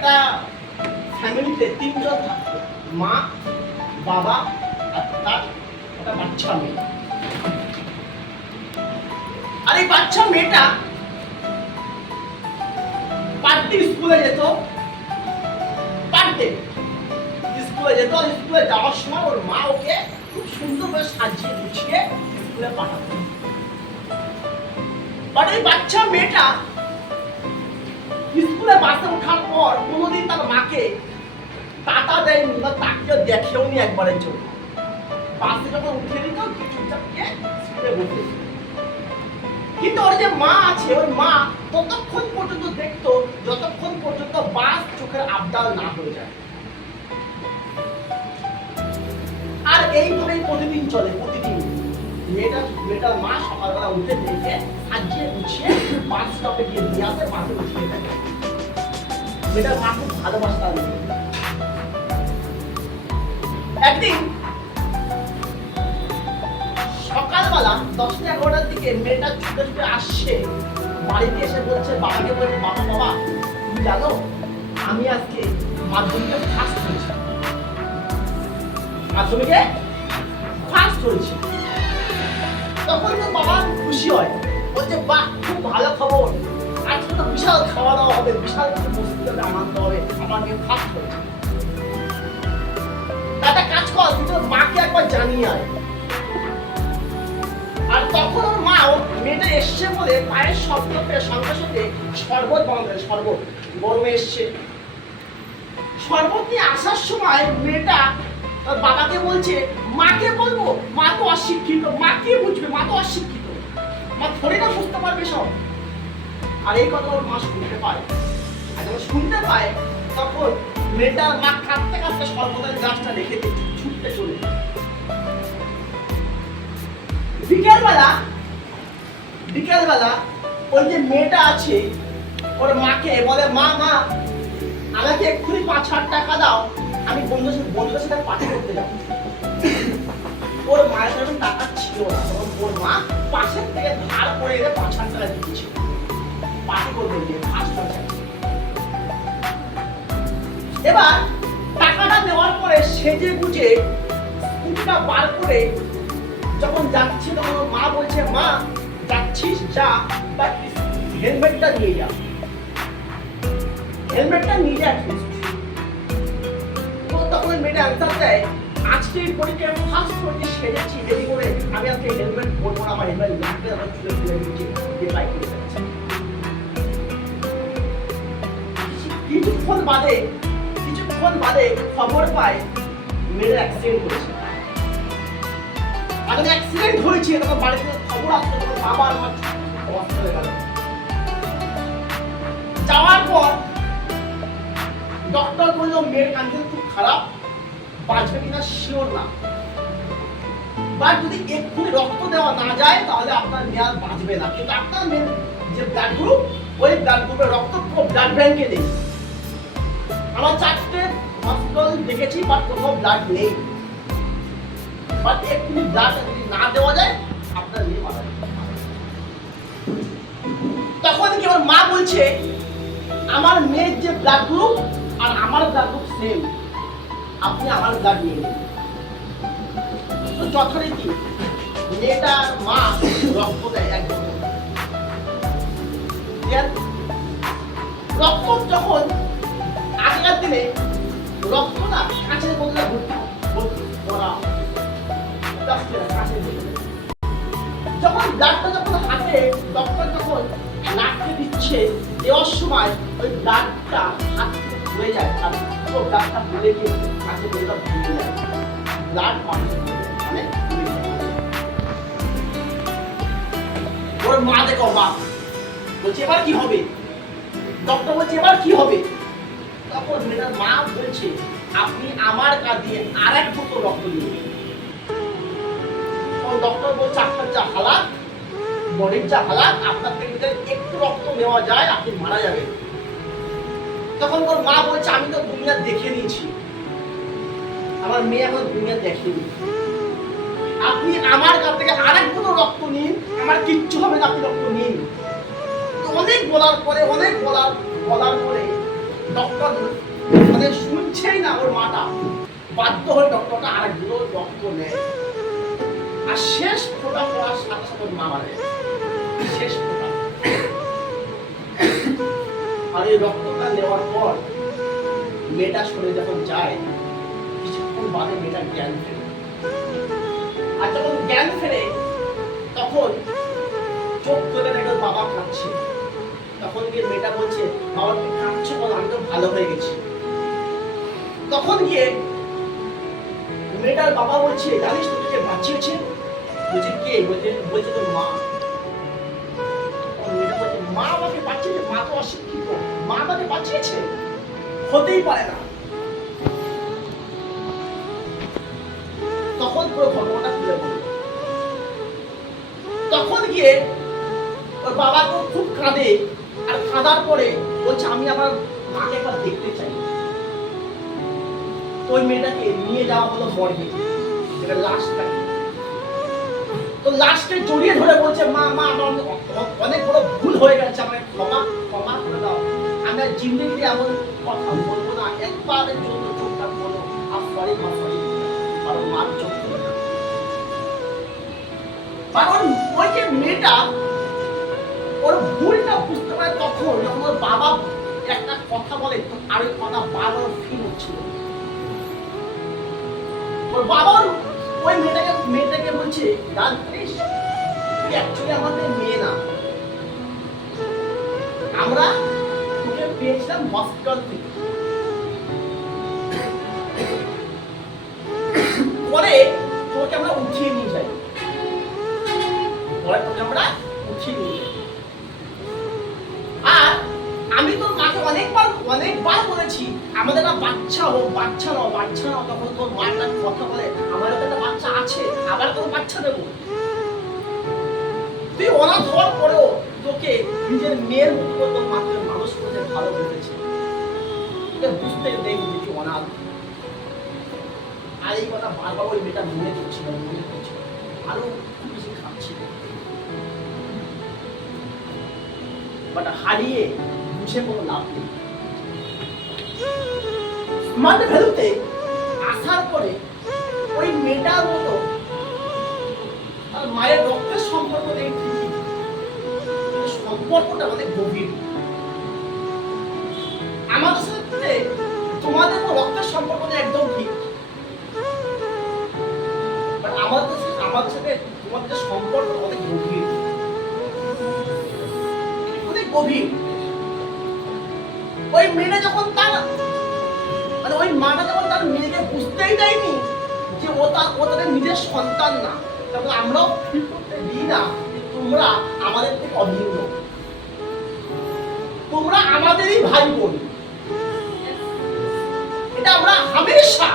একটা ফ্যামিলিতে তিনজন থাকতো, মা, বাবা আর তার একটা বাচ্চা মেয়ে। আর এই বাচ্চা মেয়েটা পার্টি স্কুলে যেত, পার্টি স্কুলে যেত। স্কুলে যাওয়ার সময় ওর মা ওকে খুব সুন্দর করে সাজিয়ে গুছিয়ে স্কুলে পাঠাতো। বাট এই বাচ্চা মেয়েটা স্কুলে বাসে ওঠার পর কোনোদিন তার মাকে টাটা দেয়নি বা তাকে দেখেও নি একবারের জন্য। বাসে যখন উঠে নিত চুপচাপ গিয়ে স্কুলে বসে। কিন্তু ওর যে মা আছে, ওই মা ততক্ষণ পর্যন্ত দেখতো যতক্ষণ পর্যন্ত বাস চোখের আবদাল না হয়ে যায়। আর এইভাবেই প্রতিদিন চলে। প্রতিদিন মেয়েটার মা সকালবেলা উঠে দেখে সাজিয়ে গুছিয়ে বাস স্টপে গিয়ে দিয়ে আসে, বাসে উঠিয়ে দেয়। মেয়েটার মা খুব ভালোবাসে তার মেয়ে। একদিন সকালবেলা 10টা-11টার দিকে মেয়েটা ছুটে ছুটে আসছে, বাড়িতে এসে বলছে, বাবাকে বলছে, বাবা বাবা তুমি জানো আমি আজকে মাধ্যমিকে ফার্স্ট হয়েছি। মাধ্যমিকে ফার্স্ট হয়েছি। তখন তো বাবা খুশি হয়, বলছে বাহ খুব ভালো খবর, আজকে তো বিশাল খাওয়া দাওয়া হবে, বিশাল কিছু মস্তি হবে, আনন্দ হবে, আমার মেয়ে ফার্স্ট হয়েছে। একটা কাজ কর, কিন্তু মাকে একবার জানিয়ে আয়। আর তখন ওর মা মেয়েটা এসছে বলে পায়ের শব্দ পেয়ে সঙ্গে সঙ্গে শরবত বানাবে। শরবত গরমে এসছে, শরবত নিয়ে আসার সময় মেয়েটা তার বাবাকে বলছে, মাকে বলবো, মা তো অশিক্ষিত, মা কি বুঝবে, মা তো অশিক্ষিত, মা থোড়ি না বুঝতে পারবে সব। আর এই কথা ওর মা শুনতে পায়। আর যখন শুনতে পায় তখন মেয়েটার মা কাঁদতে কাঁদতে শরবতের গ্লাসটা রেখে দিয়ে ছুটতে চলে। বিকেলবেলা ওই যে মেয়েটা আছে ওর মাকে বলে, মা মা আমাকে এক্ষুনি 5,000 টাকা দাও, আমি বন্ধুদের সাথে পার্টি করতে যাবো। ওর মায়ের কাছে টাকা ছিল না, তখন ওর মা পাশের থেকে ধার করে এনে 5,000 টাকা দিয়েছিল পার্টি করতে গিয়ে ফার্স্ট হয়েছে। এবার টাকাটা দেওয়ার পরে সেজে গুজে স্কুটিটা বার করে যখন যাচ্ছি তখন ওর মা বলছে, মা যাচ্ছিস যা, বাট হেলমেটটা নিয়ে যা, হেলমেটটা নিয়ে যা। তো তখন মেয়েটা অ্যান্সার দেয়, আজকে এই পরীক্ষায় ফার্স্ট হয়েছে, সেজেছি রেডি করে, আমি আজকে হেলমেট পরবো না, আমার হেলমেট লাগবে, আমার চুলে চুলে নিচে দিয়ে বাইক করে যাচ্ছে। কিছুক্ষণ বাদে খবর পায় মেয়ের অ্যাক্সিডেন্ট হয়েছে। আর অ্যাক্সিডেন্ট হয়েছে তখন বাড়িতে খবর আসছে, তখন বাবা আমার অবস্থা হয়ে গেল। যাওয়ার পর ডক্টর বলল মেয়ের কন্ডিশন খুব খারাপ, বাঁচবে কিনা শিওর না, বাট যদি এক্ষুনি রক্ত দেওয়া না যায় তাহলে আপনার মেয়ে আর বাঁচবে না। কিন্তু আপনার মেয়ের যে ব্লাড গ্রুপ, ওই ব্লাড গ্রুপের রক্ত ব্লাড ব্যাংকে নেই। আমার 4টে হসপিটাল দেখেছি, বাট কোথাও ব্লাড নেই। বাট এক্ষুনি ব্লাড যদি না দেওয়া যায় আপনার মেয়ে মারা যাবে। তখন কি আমার মা বলছে, আমার মেয়ের যে ব্লাড গ্রুপ আর আমার ব্লাড গ্রুপ সেম, আপনি আমার ব্লাড নিয়ে নিন। তো যথারীতি মেয়েটার মা রক্ত দেয় একদম। রক্ত যখন আগেকার দিনে রক্ত না কাঁচের বোতলে ভর্তি করা, যখন ব্লাডটা যখন হাতে ডক্টর যখন নাককে দিচ্ছে, দেওয়ার সময় ওই ব্লাডটা হাত হয়ে যায়, আর পুরো ব্লাডটা ভুলে গিয়ে কাছে বোতলটা ভুলে যায়, ব্লাড মানে ওর মা দেখো অবাক, বলছে এবার কি হবে? ডক্টর বলছে এবার কি হবে? তখন মেয়েটার মা বলছে, আপনি আমার কাঁধে আর এক বোতল রক্ত দিন। ডক্টর বলছে আপনার যা হালাত, বডির যা হালাত, আপনার থেকে একটু রক্ত নেওয়া যায় আপনি মারা যাবেন। তখন ওর মা বলছে, আমি তো দুনিয়া দেখে নিয়েছি, আমার মেয়ে এখন দুনিয়া দেখেনি, আপনি আমার কাছ থেকে আরেক বোতল রক্ত নিন, আমার কিচ্ছু হবে না, আপনি রক্ত নিন। অনেক বলার পরে ডক্টর মানে শুনছেই না ওর মাটা, বাধ্য হয়ে ডক্টরটা আরেকগুলো রক্ত নেয়, আর শেষ ফোঁটা পড়ার সাথে সাথে ওর মা মারা যায়। শেষ ফোঁটা। আর এই রক্তটা নেওয়ার পর মেয়েটা সরে যখন যায়, কিছুক্ষণ বাদে মেয়েটা জ্ঞান ফেরে। আর যখন জ্ঞান ফেরে তখন চোখ তুলে দেখো বাবা কাঁদছে। তখন গিয়ে মেয়েটা বলছে, বাবা তুমি কাঁদছো বল, আমি তো ভালো হয়ে গেছি। তখন গিয়ে মেয়েটার বাবা বলছে, জানিস তোকে বাঁচিয়েছে? বলছে কে? বলছে তোর মা। মেয়েটা বলছে, মা আমাকে বাঁচিয়েছে? মা তো অশিক্ষিত, মা আমাকে বাঁচিয়েছে? হতেই পারে না। তখন পুরো ঘটনাটা খুলে বলল। তখন গিয়ে ওর বাবা তো খুব কাঁদে, আর কাঁদার পরে বলছে আমি আমার মাকে একবার দেখতে চাই। ওই মেয়েটাকে নিয়ে যাওয়া হলো মর্গে, যেটা লাশটাকে। তো লাশকে জড়িয়ে ধরে বলছে, মা মা আমার অনেক বড় ভুল হয়ে গেছে, আমাকে ক্ষমা ক্ষমা করে দাও। আমি আর জিন্দেগিতে এমন কথা বলবো না, একবারের জন্য চোখটা বলো আর সরি মা সরি। কারণ মার চোখ খুলে না। কারণ ওই যে মেয়েটা ওর ভুলটা বুঝতে পারে তখন, যখন ওর বাবা একটা কথা বলে আর ওই কথা বারবার ফিল হচ্ছিল। ওর বাবার ওই মেয়েটাকে বলছে, গান প্লিজ তুই অ্যাকচুয়ালি আমাদের মেয়ে না, আমরা তোকে পেয়েছিলাম হসপিটাল থেকে। পরে তোকে আমরা উঠিয়ে নিয়ে যাই, পরে তোকে আমরা উঠিয়ে নিয়ে যাই। আর আমি তোর মাকে অনেকবার বলেছি আমাদের একটা বাচ্চা হোক, বাচ্চা নাও বাচ্চা নাও। তখন তোর মাটা কথা বলে, আমারও তো একটা বাচ্চা আছে, আবার তোর বাচ্চা দেবো। তুই অনাথ হওয়ার পরেও তোকে নিজের মেয়ের মতো করে তোর মাকে মানুষ করতে ভালো বেঁচেছে, তোকে বুঝতে দেয় যে তুই অনাথ। আর এই কথা বারবার ওই মেয়েটা মনে করছিল, আরো খুব বেশি খাচ্ছিল। বাট হারিয়ে বুঝে কোনো লাভ নেই। স্মার্ট ভ্যালুতে আসার পরে ওই মেয়েটার মতো তার মায়ের রক্তের সম্পর্ক নেই ঠিকই, সম্পর্কটা অনেক গভীর। আমাদের সাথে তোমাদের রক্তের সম্পর্ক একদম ঠিক, বাট আমাদের সাথে তোমাদের সম্পর্ক অনেক গভীর, অনেক গভীর। ওই মেয়েটা যখন তার মানে ওই মাটা যখন তার মেয়েকে বুঝতেই দেয়নি যে ও তাদের নিজের সন্তান না, তখন আমরাও ফিল করতে দিই না তোমরা আমাদের থেকে অভিন্ন, তোমরা আমাদেরই ভাই বোন। এটা আমরা হামেশা